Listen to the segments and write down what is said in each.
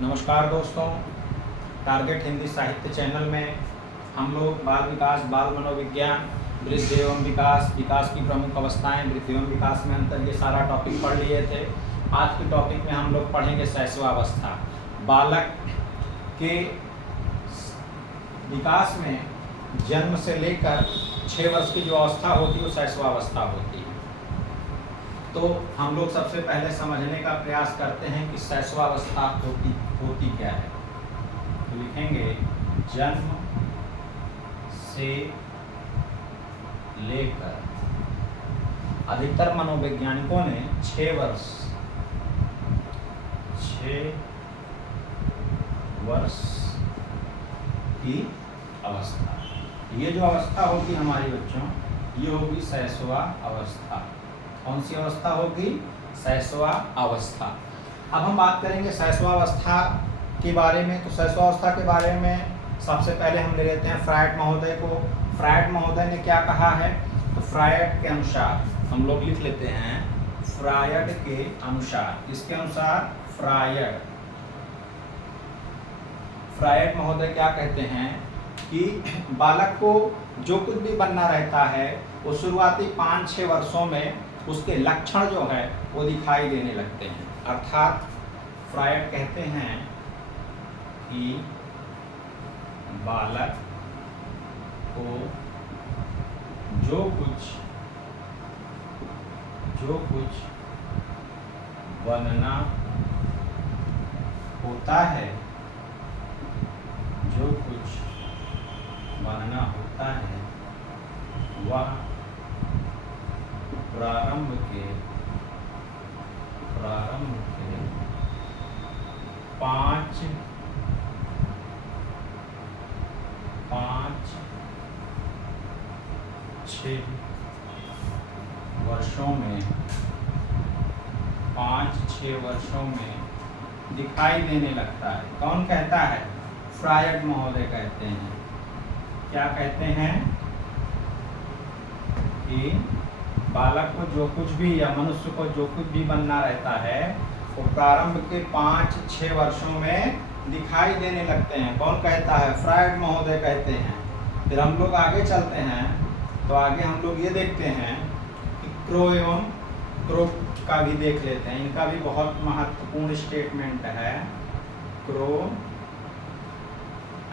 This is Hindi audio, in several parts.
नमस्कार दोस्तों, टारगेट हिंदी साहित्य चैनल में हम लोग बाल विकास, बाल मनोविज्ञान, वृद्धि एवं विकास, विकास की प्रमुख अवस्थाएं, वृद्धि एवं विकास में अंतर, ये सारा टॉपिक पढ़ लिए थे। आज के टॉपिक में हम लोग पढ़ेंगे शैशवावस्था। बालक के विकास में जन्म से लेकर 6 वर्ष की जो अवस्था होती है वो शैशवावस्था होती है। तो हम लोग सबसे पहले समझने का प्रयास करते हैं कि शैशवावस्था होती क्या है। तो लिखेंगे जन्म से लेकर, अधिकतर मनोवैज्ञानिकों ने 6 वर्ष की अवस्था, ये जो अवस्था होगी हमारे बच्चों, ये होगी शैशवा अवस्था। कौन सी अवस्था होगी? शैशवा अवस्था। अब हम बात करेंगे शैशवावस्था के बारे में। तो शैशवावस्था के बारे में सबसे पहले हम ले लेते हैं फ्रायड महोदय को। फ्रायड महोदय ने क्या कहा है? तो फ्रायड के अनुसार हम लोग लिख लेते हैं, फ्रायड के अनुसार। किसके अनुसार? फ्रायड महोदय क्या कहते हैं कि बालक को जो कुछ भी बनना रहता है वो शुरुआती 5-6 वर्षों में उसके लक्षण जो है वो दिखाई देने लगते हैं। अर्थात फ्रायड कहते हैं कि बालक को जो कुछ बनना होता है, वह प्रारंभ के 5-6 वर्षों में दिखाई देने लगता है। कौन कहता है? फ्रायड महोदय कहते हैं। क्या कहते हैं? कि बालक को जो कुछ भी या मनुष्य को जो कुछ भी बनना रहता है वो प्रारंभ के 5-6 वर्षों में दिखाई देने लगते हैं। कौन कहता है? फ्रायड महोदय कहते हैं। फिर हम लोग आगे चलते हैं तो आगे हम लोग ये देखते हैं कि क्रो एवं क्रो का भी देख लेते हैं। इनका भी बहुत महत्वपूर्ण स्टेटमेंट है। क्रो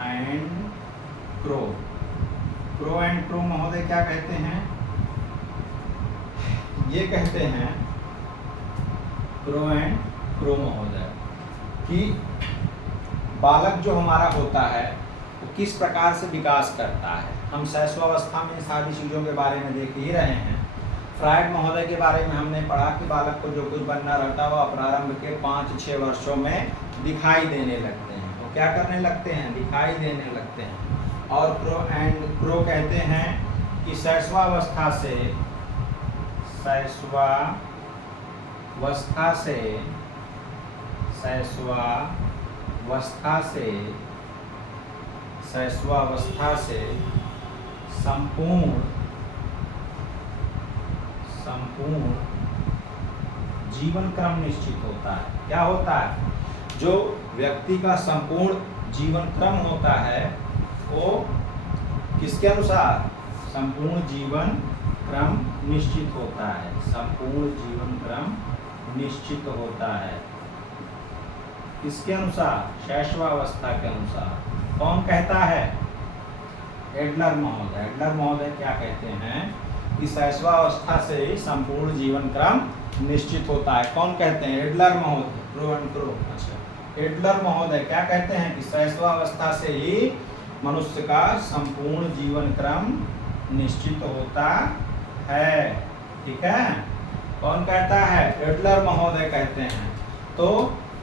एंड क्रो महोदय क्या कहते हैं? ये कहते हैं क्रो महोदय कि बालक जो हमारा होता है वो किस प्रकार से विकास करता है। हम शैशवावस्था में सारी चीज़ों के बारे में देख ही रहे हैं। फ्रायड महोदय के बारे में हमने पढ़ा कि बालक को जो कुछ बनना रहता है वह प्रारंभ के 5-6 वर्षों में दिखाई देने लगते हैं। तो क्या करने लगते हैं? दिखाई देने लगते हैं। और क्रो कहते हैं कि शैशवावस्था से संपूर्ण जीवन क्रम निश्चित होता है। क्या होता है? जो व्यक्ति का संपूर्ण जीवन क्रम होता है वो किसके अनुसार? संपूर्ण जीवन क्रम निश्चित होता है। संपूर्ण जीवन क्रम निश्चित होता है। किसके अनुसार? शैशवावस्था के अनुसार। कौन कहता है? एडलर महोदय। एडलर महोदय क्या कहते हैं कि शैशवावस्था से ही संपूर्ण जीवन क्रम निश्चित होता है। कौन कहते हैं? एडलर महोदय। अच्छा, एडलर महोदय क्या कहते हैं कि शैशवावस्था से ही मनुष्य का संपूर्ण जीवन क्रम निश्चित होता है। ठीक है? कौन कहता है? एडलर महोदय कहते हैं। तो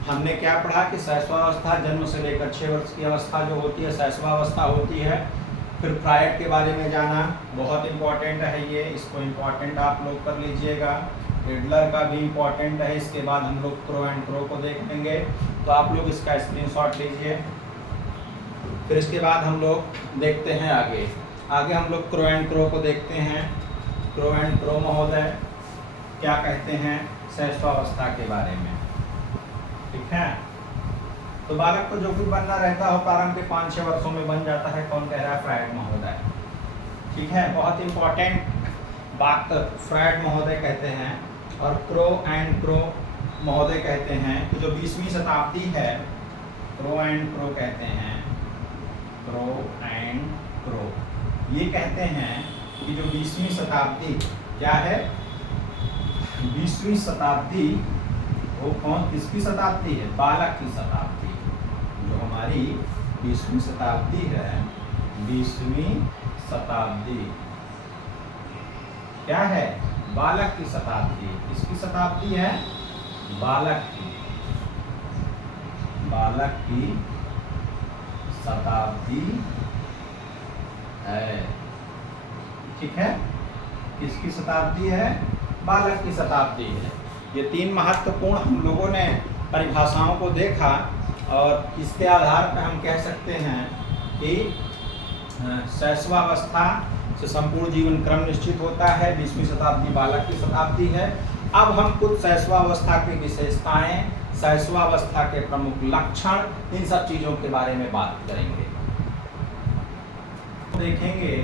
हमने क्या पढ़ा कि शैशवावस्था जन्म से लेकर 6 वर्ष की अवस्था जो होती है शैशवावस्था होती है। फिर फ्रायड के बारे में जाना बहुत इम्पोर्टेंट है। ये इसको इम्पोर्टेंट आप लोग कर लीजिएगा। एडलर का भी इम्पोर्टेंट है। इसके बाद हम लोग क्रो को देख लेंगे। तो आप लोग इसका स्क्रीनशॉट लीजिए। फिर इसके बाद हम लोग देखते हैं आगे हम लोग क्रो को देखते हैं। क्रो महोदय क्या कहते हैं शैशवावस्था के बारे में। ठीक है? तो बालक को जो कुछ बनना रहता हो प्रारंभ के 5-6 वर्षों में बन जाता है। कौन कह रहा है? फ्रायड महोदय। ठीक है, बहुत इंपॉर्टेंट बात फ्रायड महोदय कहते हैं और क्रो एंड क्रो महोदय कहते हैं कि जो 20वीं शताब्दी है, क्रो एंड क्रो कहते हैं, क्रो एंड क्रो ये कहते हैं कि जो 20वीं शताब्दी क्या है, 20वीं शताब्दी वो कौन किसकी शताब्दी है? बालक की शताब्दी। जो हमारी 20वीं शताब्दी है, 20वीं शताब्दी क्या है? बालक की शताब्दी। किसकी शताब्दी है? बालक की, बालक की शताब्दी है। ठीक है, किसकी शताब्दी है? बालक की शताब्दी है। ये 3 महत्वपूर्ण हम लोगों ने परिभाषाओं को देखा और इसके आधार पर हम कह सकते हैं कि शैशवावस्था से संपूर्ण जीवन क्रम निश्चित होता है। 20वीं शताब्दी बालक की शताब्दी है। अब हम कुछ शैशवावस्था की विशेषताएं, शैशवावस्था के प्रमुख लक्षण, इन सब चीज़ों के बारे में बात करेंगे। देखेंगे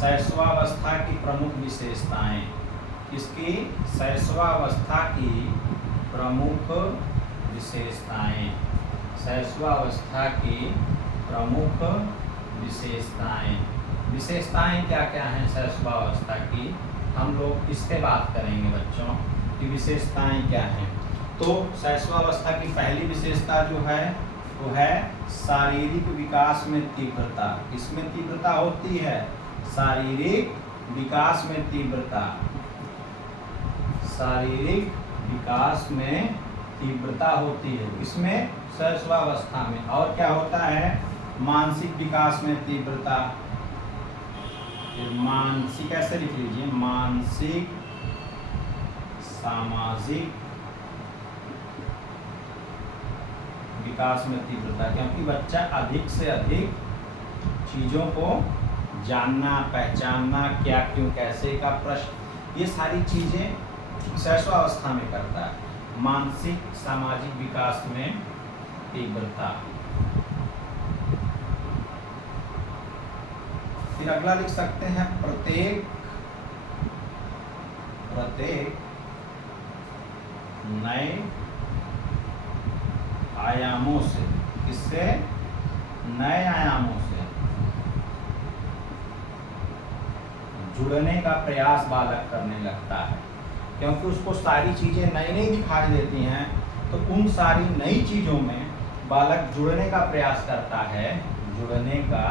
शैशवावस्था की प्रमुख विशेषताएं। इसकी शैशवावस्था की प्रमुख विशेषताएं, शैशवावस्था की प्रमुख विशेषताएं। विशेषताएं क्या क्या हैं शैशवावस्था की? हम लोग इस पे बात करेंगे बच्चों कि विशेषताएं क्या हैं। तो शैशवावस्था की पहली विशेषता जो है वो है शारीरिक विकास में तीव्रता। इसमें तीव्रता होती है, शारीरिक विकास में तीव्रता, शारीरिक विकास में तीव्रता होती है इसमें शैशवावस्था में। और क्या होता है? मानसिक विकास में तीव्रता। मानसिक ऐसे लिख लीजिए, मानसिक सामाजिक विकास में तीव्रता, क्योंकि बच्चा अधिक से अधिक चीज़ों को जानना, पहचानना, क्या क्यों कैसे का प्रश्न, ये सारी चीज़ें शैशवावस्था में करता है। मानसिक सामाजिक विकास में तीव्रता। फिर अगला लिख सकते हैं प्रत्येक नए आयामों से। किससे? नए आयामों से जुड़ने का प्रयास बालक करने लगता है, क्योंकि उसको सारी चीज़ें नई नई दिखाई देती हैं। तो उन सारी नई चीज़ों में बालक जुड़ने का प्रयास करता है, जुड़ने का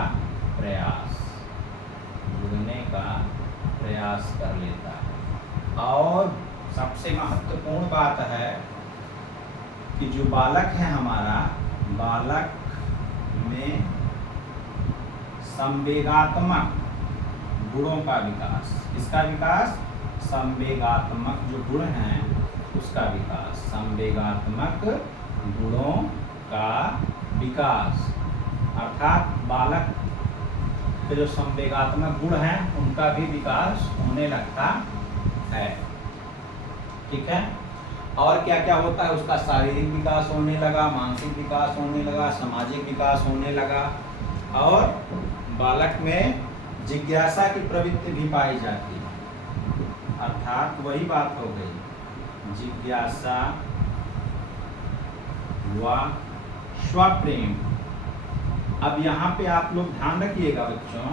प्रयास कर लेता है। और सबसे महत्वपूर्ण बात है कि जो बालक है हमारा, बालक में संवेगात्मक गुणों का विकास। किसका विकास? संवेगात्मक जो गुण हैं उसका विकास, संवेगात्मक गुणों का विकास। अर्थात बालक के जो संवेगात्मक गुण हैं उनका भी विकास होने लगता है। ठीक है, और क्या क्या होता है? उसका शारीरिक विकास होने लगा, मानसिक विकास होने लगा, सामाजिक विकास होने लगा, और बालक में जिज्ञासा की प्रवृत्ति भी पाई जाती है। अर्थात वही बात हो गई, जिज्ञासा व स्वप्रेम। अब यहाँ पे आप लोग ध्यान रखिएगा बच्चों,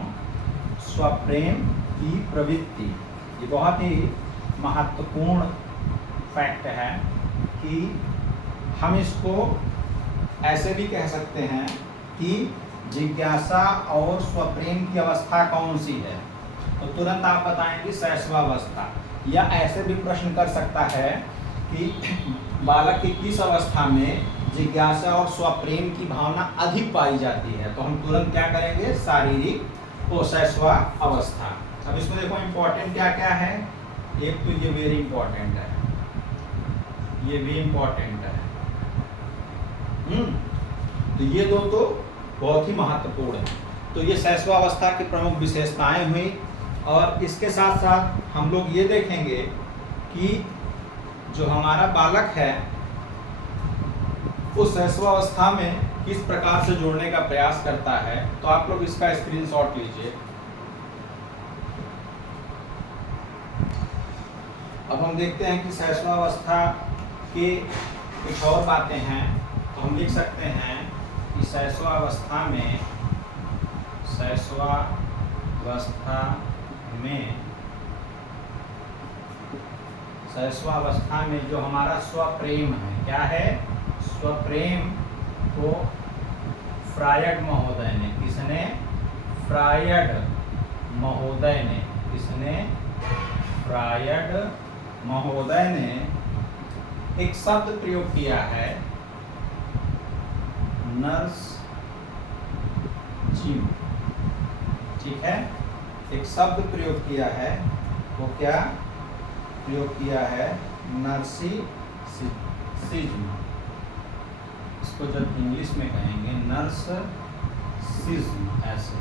स्वप्रेम की प्रवृत्ति ये बहुत ही महत्वपूर्ण फैक्ट है कि हम इसको ऐसे भी कह सकते हैं कि जिज्ञासा और स्वप्रेम की अवस्था कौन सी है, तो तुरंत आप बताएंगे शैशवावस्था। या ऐसे भी प्रश्न कर सकता है कि बालक की किस अवस्था में जिज्ञासा और स्वप्रेम की भावना अधिक पाई जाती है, तो हम तुरंत क्या करेंगे? शारीरिक और शैशवा अवस्था। अब इसमें देखो इम्पोर्टेंट क्या क्या है। एक तो ये वेरी इंपॉर्टेंट है, ये भी इम्पोर्टेंट है। तो ये दो तो बहुत ही महत्वपूर्ण है। तो ये शैशवावस्था की प्रमुख विशेषताएं हुई, और इसके साथ साथ हम लोग ये देखेंगे कि जो हमारा बालक है उस शैशवावस्था में किस प्रकार से जोड़ने का प्रयास करता है, तो आप लोग इसका स्क्रीनशॉट लीजिए। अब हम देखते हैं कि शैशवावस्था के कुछ और बातें हैं। तो हम लिख सकते हैं कि शैशवावस्था में जो हमारा स्वप्रेम है, क्या है, स्वप्रेम को फ्रायड महोदय ने, किसने, फ्रायड महोदय ने, किसने, फ्रायड महोदय ने एक शब्द प्रयोग किया है, नर्स जिम, ठीक है, एक शब्द प्रयोग किया है, वो क्या प्रयोग किया है, नर्सिसिज्म। इसको जब इंग्लिश में कहेंगे नर्सिसिज्म, ऐसे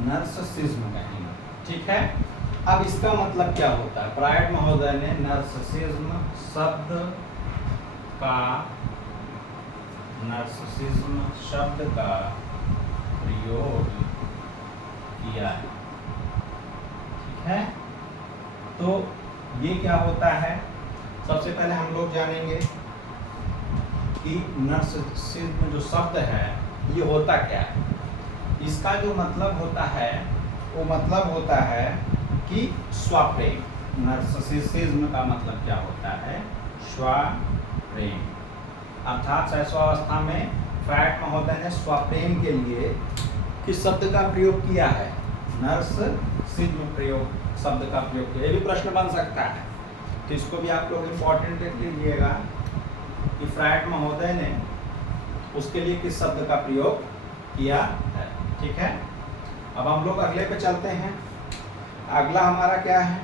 नर्सिसिज्म कहेंगे, ठीक है। अब इसका मतलब क्या होता है, फ्रायड महोदय ने नर्सिसिज्म शब्द का प्रयोग किया है, ठीक है। तो ये क्या होता है, सबसे पहले हम लोग जानेंगे कि नर्सिसिज्म जो शब्द है ये होता क्या है। इसका जो मतलब होता है वो मतलब होता है कि स्वप्रेम। नर्सिसिज्म का मतलब क्या होता है, स्वप्रेम। अर्थात शैशवावस्था में फ्रायड महोदय ने स्वप्रेम के लिए किस शब्द का प्रयोग किया है, नर्सिसिज्म प्रयोग शब्द का प्रयोग किया। ये भी प्रश्न बन सकता है, तो इसको भी आप लोग इम्पोर्टेंट लिख लीजिएगा कि फ्रायड महोदय ने उसके लिए किस शब्द का प्रयोग किया है, ठीक है। अब हम लोग अगले पे चलते हैं। अगला हमारा क्या है,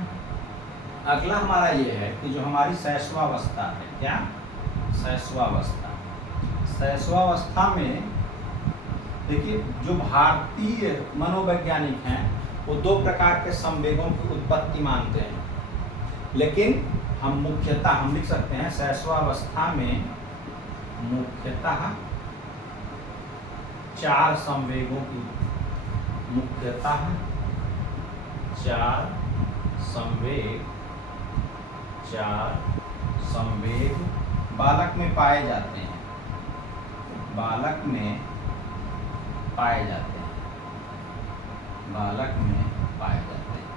अगला हमारा ये है कि जो हमारी शैशवावस्था है, क्या, शैशवावस्था, शैशवावस्था में देखिए जो भारतीय मनोवैज्ञानिक हैं वो दो प्रकार के संवेगों की उत्पत्ति मानते हैं, लेकिन हम मुख्यतः हम लिख सकते हैं शैशवावस्था में मुख्यतः चार संवेगों की, मुख्यतः चार संवेग बालक में पाए जाते हैं, बालक में पाए जाते हैं, बालक में पाए जाते हैं।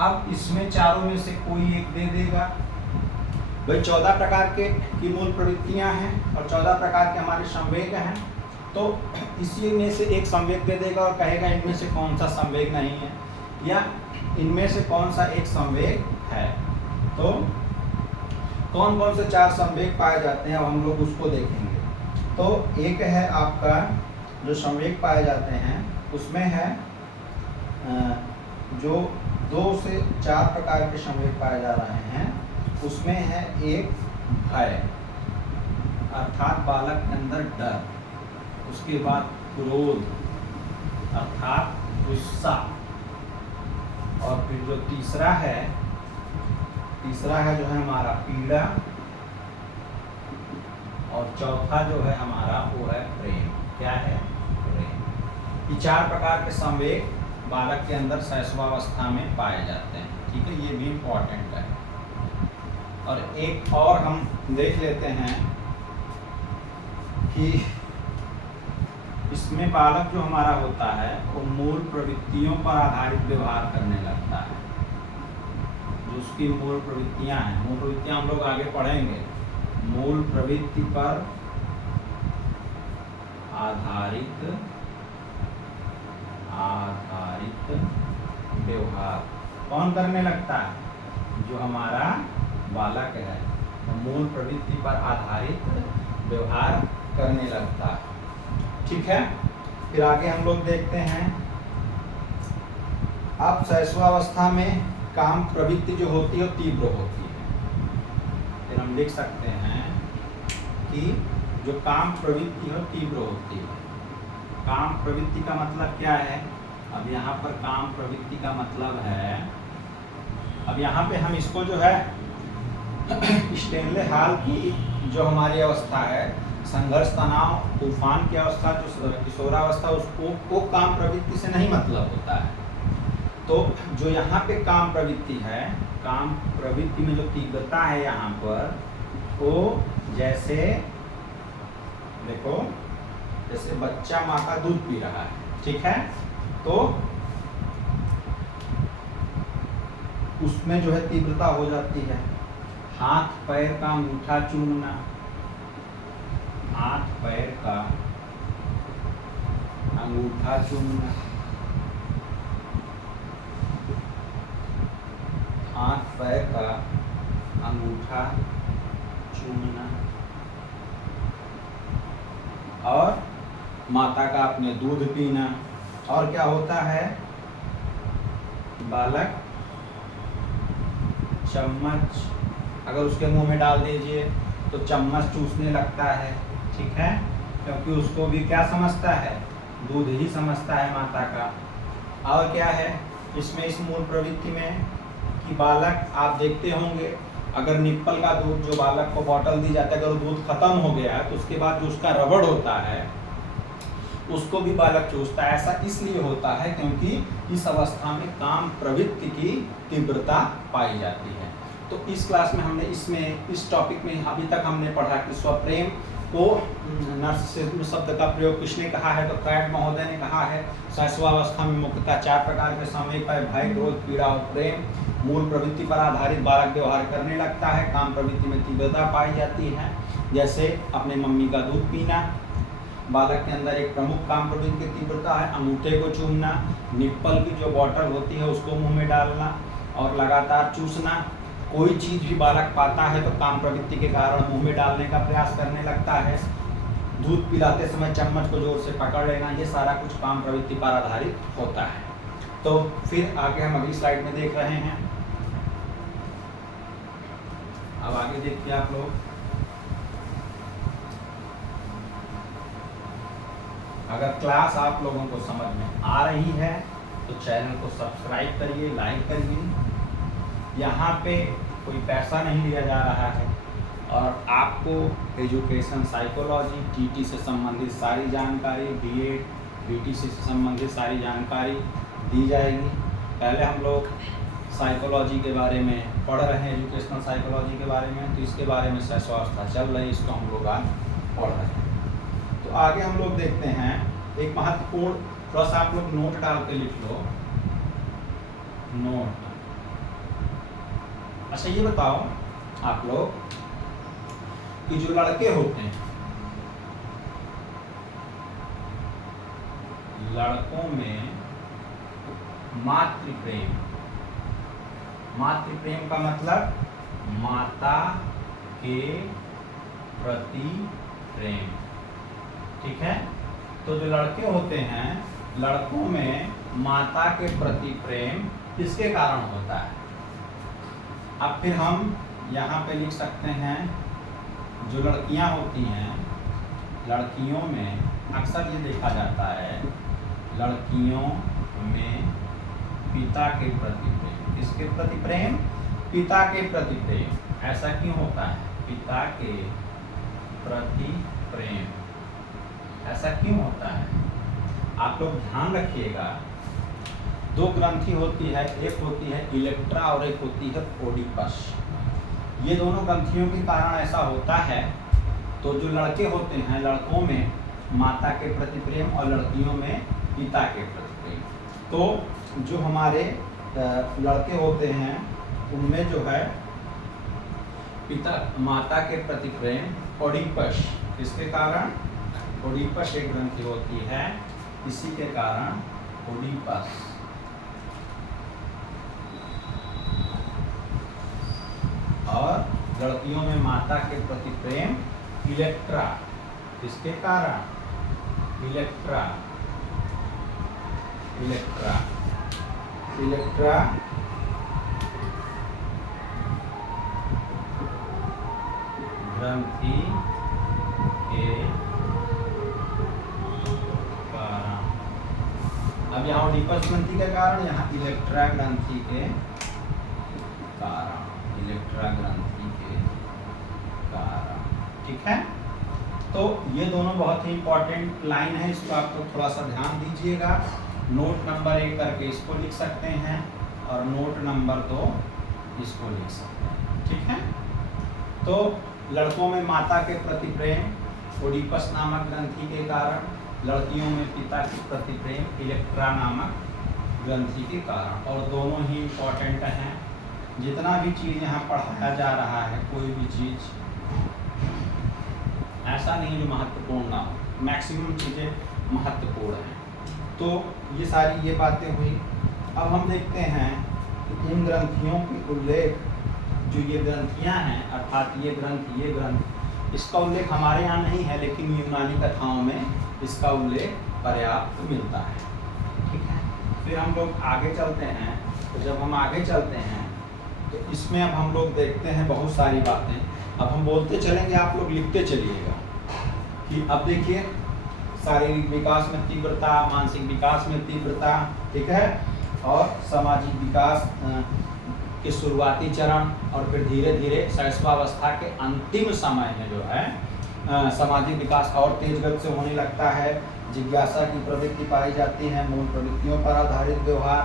अब इसमें चारों में से कोई एक दे देगा, भाई 14 प्रकार के की मूल प्रवृत्तियां हैं और 14 प्रकार के हमारे संवेग हैं, तो इसी में से एक संवेग दे देगा और कहेगा इनमें से कौन सा संवेग नहीं है या इनमें से कौन सा एक संवेग है। तो कौन कौन से चार संवेग पाए जाते हैं अब हम लोग उसको देखेंगे। तो एक है आपका जो संवेग पाए जाते हैं उसमें है जो 2 से 4 प्रकार के संवेग पाए जा रहे हैं, उसमें है एक भय, अर्थात बालक के अंदर डर, उसके बाद क्रोध अर्थात गुस्सा, और फिर जो तीसरा है जो है हमारा पीड़ा, और चौथा जो है हमारा वो है प्रेम। क्या है, प्रेम। ये 4 प्रकार के संवेग बालक के अंदर शैशवावस्था में पाए जाते हैं, ठीक है, ये भी इम्पोर्टेंट है। और एक और हम देख लेते हैं कि इसमें बालक जो हमारा होता है वो मूल प्रवृत्तियों पर आधारित व्यवहार करने लगता है। जो उसकी मूल प्रवृत्तियां हैं, मूल प्रवृत्तियां हम लोग आगे पढ़ेंगे, मूल प्रवृत्ति पर आधारित व्यवहार कौन करने लगता है, जो हमारा बालक है तो मूल प्रवृत्ति पर आधारित व्यवहार करने लगता है, ठीक है। फिर आगे हम लोग देखते हैं, अब शैशवावस्था में काम प्रवृत्ति जो होती है तीव्र होती है। फिर हम लिख सकते हैं कि जो काम प्रवृत्ति है तीव्र होती है। काम प्रवृत्ति का मतलब क्या है, अब यहाँ पर काम प्रवृत्ति का मतलब है, अब यहाँ पे हम इसको जो है स्टेनले हॉल की जो हमारी अवस्था है संघर्ष, तनाव, तूफान की अवस्था, जो किशोरावस्था, उसको वो काम प्रवृत्ति से नहीं मतलब होता है। तो जो यहाँ पे काम प्रवृत्ति है, काम प्रवृत्ति में जो तीव्रता है यहाँ पर, वो जैसे देखो, जैसे बच्चा माँ का दूध पी रहा है, ठीक है, तो उसमें जो है तीव्रता हो जाती है। हाथ पैर का अंगूठा चूमना, हाथ पैर का अंगूठा चूमना, हाथ पैर का अंगूठा चूमना, और माता का अपने दूध पीना। और क्या होता है, बालक चम्मच अगर उसके मुंह में डाल दीजिए तो चम्मच चूसने लगता है, ठीक है, क्योंकि उसको भी क्या समझता है, दूध ही समझता है माता का। और क्या है इसमें, इस मूल प्रवृत्ति में कि बालक, आप देखते होंगे, अगर निप्पल का दूध जो बालक को बॉटल दी जाता है, अगर दूध खत्म हो गया है तो उसके बाद जो उसका रबड़ होता है उसको भी बालक चूसता है। ऐसा इसलिए होता है क्योंकि इस अवस्था में काम प्रवृत्ति की तीव्रता पाई जाती है। तो इस क्लास में हमने इस टॉपिक में अभी तक हमने पढ़ा कि स्वप्रेम को नार्सिसिज्म शब्द का प्रयोग किसने कहा है, तो फ्रायड महोदय ने कहा है। शैशवावस्था में मुख्यतः 4 प्रकार के सामयिक भय, क्रोध, पीड़ा और प्रेम। मूल प्रवृत्ति पर आधारित बालक व्यवहार करने लगता है। काम प्रवृत्ति में तीव्रता पाई जाती है, जैसे अपने मम्मी का दूध पीना। बालक के अंदर एक प्रमुख काम प्रवृत्ति की तीव्रता है, अंगूठे को चूमना, निप्पल की जो बॉटल होती है उसको मुंह में डालना और लगातार चूसना। कोई चीज़ भी बालक पाता है तो काम प्रवृत्ति के कारण मुंह में डालने का प्रयास करने लगता है। दूध पिलाते समय चम्मच को जोर से पकड़ लेना, ये सारा कुछ काम प्रवृत्ति पर आधारित होता है। तो फिर आगे हम अगली स्लाइड में देख रहे हैं। अब आगे देखिए आप लोग, अगर क्लास आप लोगों को समझ में आ रही है तो चैनल को सब्सक्राइब करिए, लाइक करिए। यहाँ पे कोई पैसा नहीं लिया जा रहा है और आपको एजुकेशन साइकोलॉजी, टीटी से संबंधित सारी जानकारी, बीएड, बीटीसी से संबंधित सारी जानकारी दी जाएगी। पहले हम लोग साइकोलॉजी के बारे में पढ़ रहे हैं, एजुकेशनल साइकोलॉजी के बारे में, तो इसके बारे में शैशवावस्था चल रही है, इसको हम लोग आज पढ़ रहे हैं। तो आगे हम लोग देखते हैं एक महत्वपूर्ण, थोड़ा सा आप लोग नोट डाल के लिख लो, नोट। अच्छा ये बताओ आप लोग कि जो लड़के होते हैं, लड़कों में मातृप्रेम, मातृप्रेम का मतलब माता के प्रति प्रेम, ठीक है। तो जो लड़के होते हैं, लड़कों में माता के प्रति प्रेम किसके कारण होता है। अब फिर हम यहाँ पे लिख सकते हैं, जो लड़कियाँ होती हैं, लड़कियों में अक्सर ये देखा जाता है, लड़कियों में पिता के प्रति प्रेम। किसके प्रति प्रेम, पिता के प्रति प्रेम। ऐसा क्यों होता है, पिता के प्रति प्रेम ऐसा क्यों होता है, आप लोग ध्यान रखिएगा। 2 ग्रंथि होती है, एक होती है इलेक्ट्रा और एक होती है ओडिपस। ये दोनों ग्रंथियों के कारण ऐसा होता है। तो जो लड़के होते हैं, लड़कों में माता के प्रति प्रेम और लड़कियों में पिता के प्रति प्रेम। तो जो हमारे लड़के होते हैं उनमें जो है पिता माता के प्रति प्रेम ओडिपस, इसके कारण ओडिपस एक ग्रंथि होती है, इसी के कारण ओडिपस। और लड़कियों में माता के प्रति प्रेम इलेक्ट्रा, इसके कारण इलेक्ट्रा, इलेक्ट्रा, इलेक्ट्रा ग्रंथि के कारण। अब यहाँ ओडिपस ग्रंथि के कारण, यहाँ इलेक्ट्रा ग्रंथि के कारण, इलेक्ट्रा ग्रंथि के कारण, ठीक है। तो ये दोनों बहुत ही इंपॉर्टेंट लाइन है, इसको आपको थोड़ा सा ध्यान दीजिएगा। नोट नंबर 1 करके इसको लिख सकते हैं और नोट नंबर 2 इसको लिख सकते हैं, ठीक है। तो लड़कों में माता के प्रति प्रेम ओडिपस नामक ग्रंथि के कारण, लड़कियों में पिता के प्रति प्रेम इलेक्ट्रा नामक ग्रंथि के कारण, और दोनों ही इम्पॉर्टेंट हैं। जितना भी चीज़ यहाँ पढ़ाया जा रहा है, कोई भी चीज़ ऐसा नहीं जो महत्वपूर्ण ना हो, मैक्सिमम चीज़ें महत्वपूर्ण हैं। तो ये सारी ये बातें हुई। अब हम देखते हैं कि इन ग्रंथियों के उल्लेख, जो ये ग्रंथियाँ हैं, अर्थात ये ग्रंथ, इसका उल्लेख हमारे यहाँ नहीं है, लेकिन यूनानी कथाओं में इसका उल्लेख पर्याप्त मिलता है, ठीक है। फिर हम लोग आगे चलते हैं। तो जब हम आगे चलते हैं तो इसमें अब हम लोग देखते हैं बहुत सारी बातें। अब हम बोलते चलेंगे, आप लोग लिखते चलिएगा कि अब देखिए शारीरिक विकास में तीव्रता, मानसिक विकास में तीव्रता, ठीक है, और सामाजिक विकास के शुरुआती चरण, और फिर धीरे धीरे शैशवावस्था के अंतिम समय में जो है सामाजिक विकास और तेज गति से होने लगता है। जिज्ञासा की प्रवृत्ति पाई जाती है, मूल प्रवृत्तियों पर आधारित व्यवहार,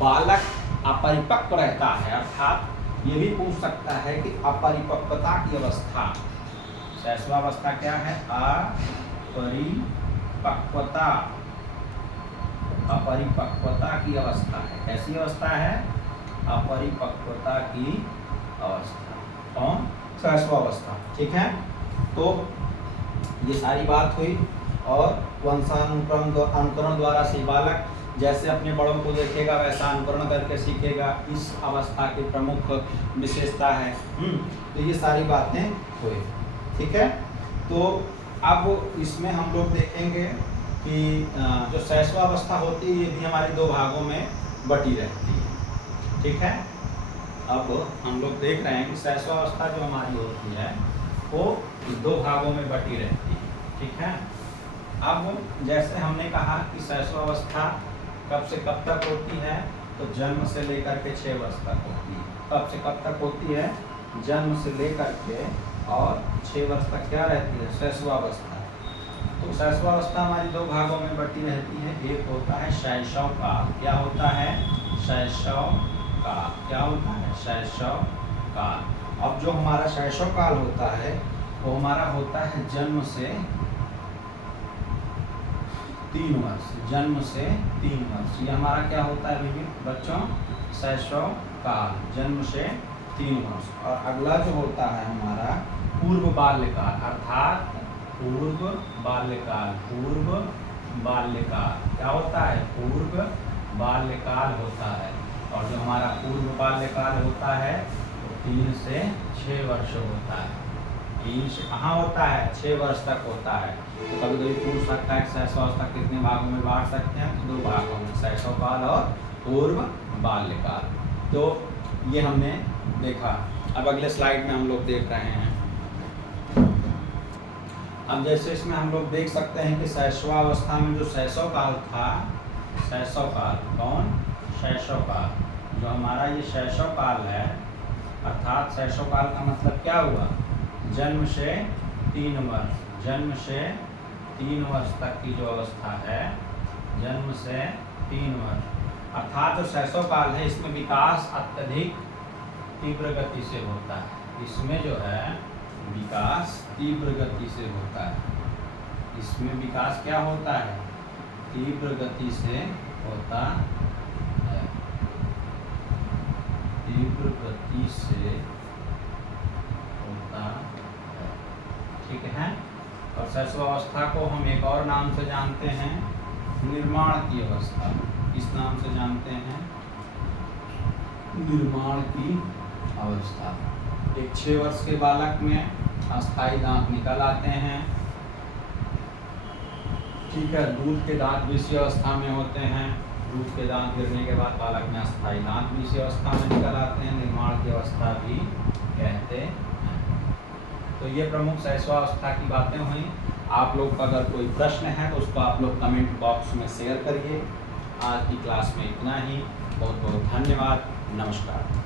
बालक अपरिपक्व रहता है, अर्थात ये भी पूछ सकता है कि अपरिपक्वता की अवस्था, शैशवावस्था क्या है? अपरिपक्वता, अपरिपक्वता की अवस्था है। कैसी अवस्था है? अपरिपक्वता की अवस्था। कौन? शैशवावस्था, ठीक है। तो ये सारी बात हुई। और अनुकरण द्वारा से बालक जैसे अपने बड़ों को देखेगा वैसा अनुकरण करके सीखेगा, इस अवस्था की प्रमुख विशेषता है। तो ये सारी बातें हुई, ठीक है। तो अब इसमें हम लोग देखेंगे कि जो शैशवावस्था होती है ये भी हमारे 2 भागों में बटी रहती है, ठीक है। अब हम लोग देख रहे हैं कि शैशवावस्था जो हमारी होती है वो 2 भागों में बटी रहती है, ठीक है। अब जैसे हमने कहा कि शैशवावस्था कब से कब तक होती है, तो जन्म से लेकर के 6 वर्ष तक होती है। कब से कब तक होती है? जन्म से लेकर के और 6 वर्ष तक क्या रहती है? शैशवावस्था। तो शैशवावस्था हमारी 2 भागों में बटी रहती है। एक होता है शैशव काल। क्या होता है? शैशव काल। क्या होता है? शैशव काल। अब जो हमारा शैशव काल होता है वो हमारा होता है जन्म से 3 वर्ष। जन्म से 3 वर्ष ये हमारा क्या होता है बच्चों? शैशव काल, जन्म से 3 वर्ष। और अगला जो होता है हमारा पूर्व बाल्यकाल, अर्थात पूर्व बाल्यकाल। पूर्व बाल्यकाल क्या होता है? पूर्व बाल्यकाल होता है। और जो हमारा पूर्व बाल्यकाल होता है वो 3 से 6 वर्ष होता है। 3 से कहाँ होता है? 6 वर्ष तक होता है। तो कभी कभी पूछ सकता है शैशवावस्था कितने भागों में बांट सकते हैं? तो 2 भागों में, शैशव काल और पूर्व बाल्यकाल। तो ये हमने देखा। अब अगले स्लाइड में हम लोग देख रहे हैं। अब जैसे इसमें हम लोग देख सकते हैं कि शैशवावस्था में जो शैशव काल था, शैशव काल, कौन? शैशव काल। जो हमारा ये शैशव काल है, अर्थात शैशव काल का मतलब क्या हुआ? जन्म से 3 वर्ष। जन्म से 3 वर्ष तक की जो अवस्था है, जन्म से 3 वर्ष, अर्थात जो शैशव काल है इसमें विकास अत्यधिक तीव्र गति से होता है। इसमें जो है विकास तीव्र गति से होता है। इसमें विकास क्या होता है? तीव्र गति से होता है। तीव्र गति से होता है, ठीक है। और शैशवावस्था को हम एक और नाम से जानते हैं, निर्माण की अवस्था। इस नाम से जानते हैं, निर्माण की अवस्था। एक 6 वर्ष के बालक में अस्थायी दांत निकल आते हैं, ठीक है। दूध के दांत बीसी अवस्था में होते हैं। दूध के दांत गिरने के बाद बालक में अस्थायी दांत बीसी अवस्था में निकल आते हैं, निर्माण की अवस्था भी कहते हैं। तो ये प्रमुख शैशवावस्था की बातें हुई। आप लोग का अगर कोई प्रश्न है तो उसको आप लोग कमेंट बॉक्स में शेयर करिए। आज की क्लास में इतना ही। बहुत बहुत धन्यवाद। नमस्कार।